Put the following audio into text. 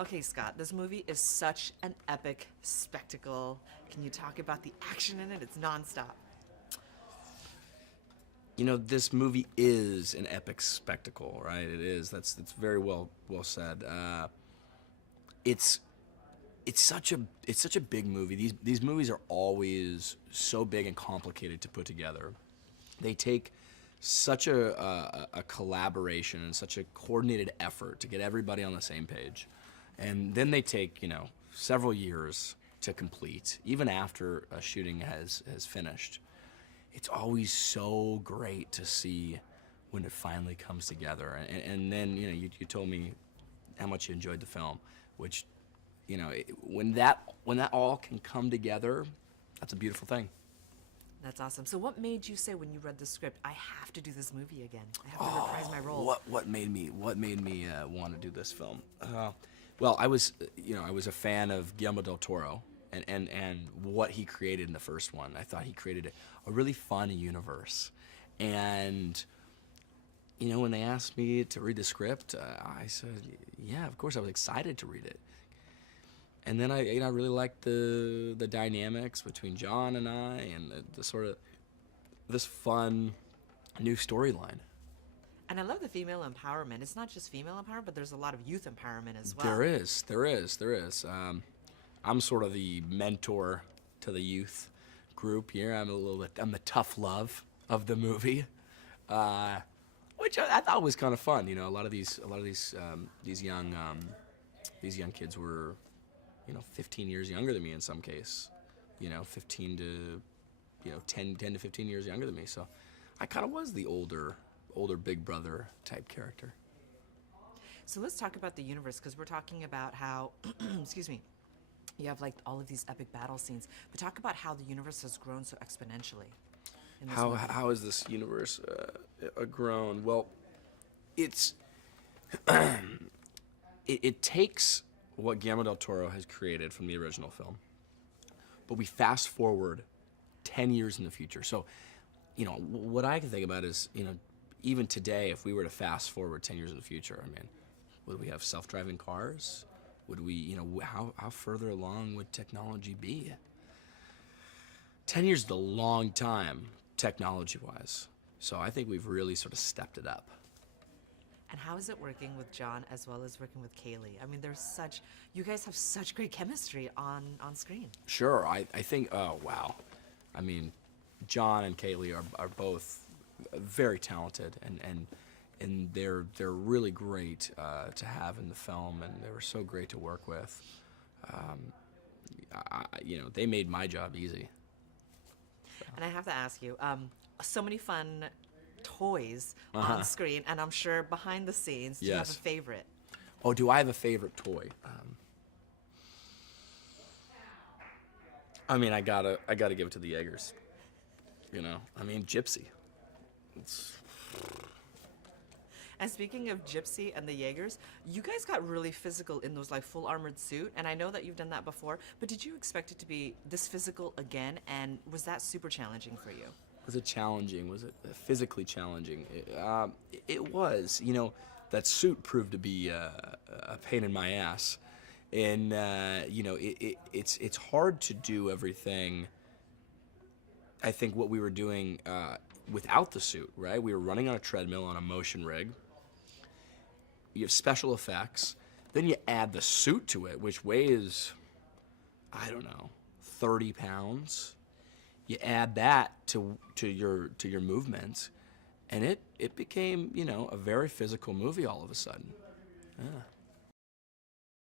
Okay, Scott, this movie is such an epic spectacle. Can you talk about the action in it? It's nonstop. You know, this movie is an epic spectacle, right? It is. That's very well said. It's it's such a big movie. These movies are always so big and complicated to put together. They take such a collaboration and such a coordinated effort to get everybody on the same page, and then they take several years to complete, even after a shooting has finished. It's always so great to see when it finally comes together. And then you told me how much you enjoyed the film, which when that all can come together, that's a beautiful thing. That's awesome. So what made you say when you read the script, I have to do this movie again? I have to reprise my role. What made me want to do this film? Well, I was a fan of Guillermo del Toro and what he created in the first one. I thought he created a really fun universe. And when they asked me to read the script, I said, yeah, of course. I was excited to read it. And then I really liked the dynamics between John and I, and the sort of this fun new storyline. And I love the female empowerment. It's not just female empowerment, but there's a lot of youth empowerment as well. There is. I'm sort of the mentor to the youth group here. I'm the tough love of the movie, which I thought was kind of fun. A lot of these young kids were 15 years younger than me in some case. 15 to 10 to 15 years younger than me. So I kind of was the older big brother type character. So let's talk about the universe, because we're talking about how, excuse me, you have like all of these epic battle scenes, but talk about how the universe has grown so exponentially in this movie. How has this universe grown? Well, it's it takes what Guillermo del Toro has created from the original film, but we fast forward 10 years in the future. So, what I can think about is, even today, if we were to fast forward 10 years in the future, I mean, would we have self-driving cars? Would we, how further along would technology be? 10 years is a long time, technology-wise. So I think we've really sort of stepped it up. And how is it working with John as well as working with Kaylee? I mean, you guys have such great chemistry on screen. Sure, I think, oh, wow. I mean, John and Kaylee are both very talented, and they're really great to have in the film, and they were so great to work with. They made my job easy. And I have to ask you, so many fun toys on screen, and I'm sure behind the scenes, do you have a favorite? Oh, do I have a favorite toy? I mean, I gotta give it to the Jaegers. I mean, Gypsy. And speaking of Gypsy and the Jaegers, you guys got really physical in those like full armored suit, and I know that you've done that before, but did you expect it to be this physical again, and was that super challenging for you? Was it challenging? Was it physically challenging? It was. That suit proved to be a pain in my ass, and it's hard to do everything. I think what we were doing without the suit, right? We were running on a treadmill on a motion rig. You have special effects. Then you add the suit to it, which weighs, I don't know, 30 pounds. You add that to your movements, and it became, a very physical movie all of a sudden. Yeah.